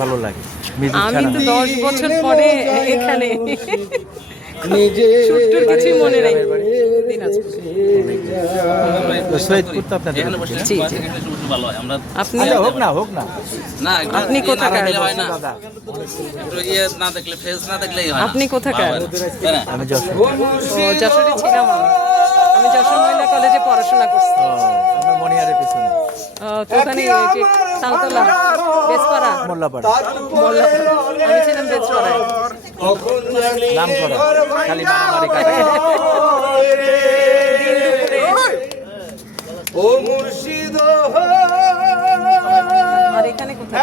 ভালো লাগে। আমি তো 10 বছর পরে এখানে শুট্টুর কিছুই মনে নেই। সৈয়দপুর তো আপনাদের জি জি। আপনি হোক না আপনি কোথাকার? আপনি কোথাকার? আমি যশোর। ও যশোরে ছিলাম আমি। আমি যশোর মহিলা কলেজে পড়াশোনা করছি। আমরা মনিহারের পিছনে তো ওখানে এই যে তালতলা বেসপাড়া মোল্লাপাড়া আমি ছিলাম বেসপাড়ায়। নাম করা খালি মারামারি কাটা। ও মুর্শিদ আর এখানে কোথায়?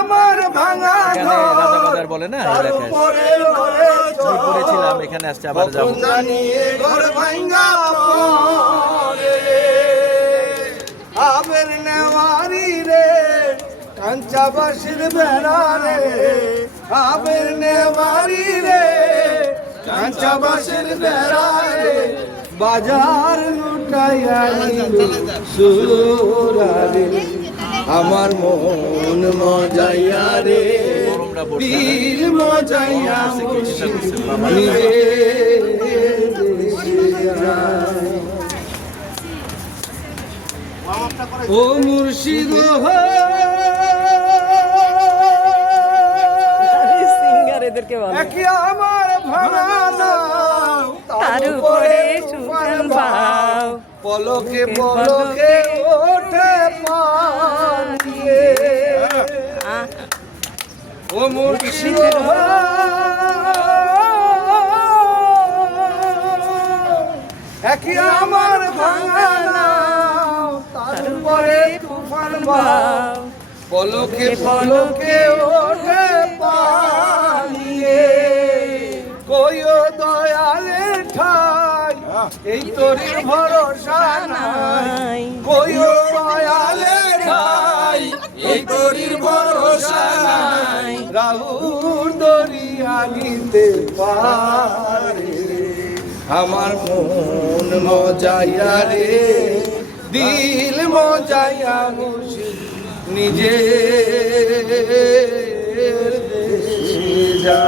আমার ভাঙা এখানে রাজা বাজার বলে না এলাকায় আমি পড়েছিলাম। এখানে আসছে আবার যাবো। ঘর ভাঙ্গা আবের নেওয়ারি রে কাঞ্চাবাসীর বেড়া রে আবের নেওয়ারি রে কাঞ্চাবাসীর বেড়া রে বাজার লুটাইয়া সুরারে আমার মন মজাইয়া রে দিল মজাইয়া নিজে ও মুর্শিদ সিঙ্গার এদেরকে বলে। আমার ভাঙা তার উপরে সুখান পাও পলকে পলকে ওঠে পানিয়ে ও মুর্শিদ একই আমার ভাঙা তার উপরে তুফান বাও পলকে পলকে ওঠে পানিয়ে কইও দয়ালে ঠাই এই তোর ভরসা নাই কইও দয়ালে ঠাই এই তোর ভরসা নাই রাহুর দরিয়া নিতে পারে আমার মন মজাইয়া রে দিল মজাইয়া মুর্শিদ নিজে দেশে যা